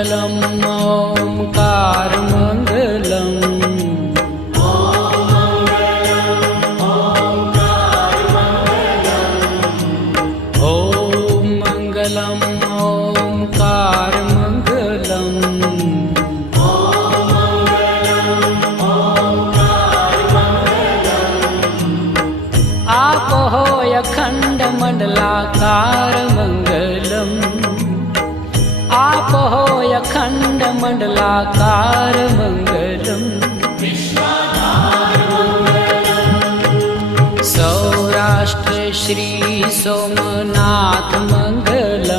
मङ्गलम् ओङ्कारमङ्गलम् अखंड मंडलाकार मंगलम आप हो अखंड मंडलाकार मंगलम सौराष्ट्र श्री सोमनाथ मंगलम